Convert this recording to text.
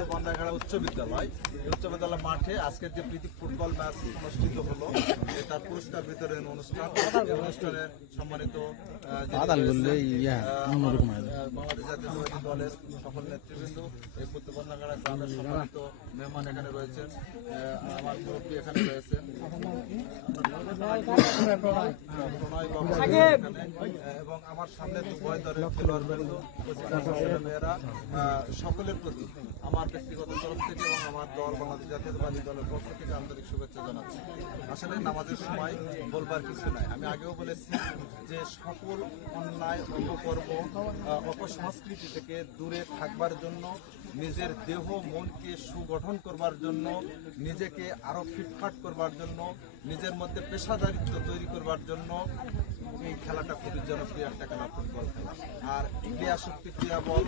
পদ্ম বন্যাখাড়া উচ্চ বিদ্যালয়। এই উচ্চ বিদ্যালয় মাঠে আজকের যে প্রীতি ফুটবল ম্যাচ অনুষ্ঠিত হলো, তার পুরস্কার বিতরণ অনুষ্ঠান। এই অনুষ্ঠানে সম্মানিত বাংলাদেশ জাতীয়তাবাদী দলের সকল নেতৃবৃন্দ, এই পদ্ম বন্যাখাড়া গ্রামের সম্মানিত মেহমান এখানে রয়েছেন, আমার মুরব্বী এখানে রয়েছেন, এবং আমার সামনে উভয় দলের খেলোয়াড়বৃন্দ, মেয়েরা, সকলের প্রতি আমার ব্যক্তিগত তরফ থেকে এবং আমার দল বাংলাদেশ জাতীয়তাবাদী দলের পক্ষ থেকে আন্তরিক শুভেচ্ছা জানাচ্ছি। আসলে নামাজের সময় বলবার কিছু নাই। আমি আগেও বলেছি যে সকল অন্যায়, অপকর্ম, অপসংস্কৃতি থেকে দূরে থাকবার জন্য, নিজের দেহ মনকে সুগঠন করবার জন্য, নিজেকে আরো ফিটফাট করবার জন্য, নিজের মধ্যে পেশাদারিত্ব তৈরি করবার জন্য এই খেলাটা খুবই জনপ্রিয় একটা খেলা, ফুটবল খেলা। আর ক্রিয়া শক্তি, ক্রিয়া বল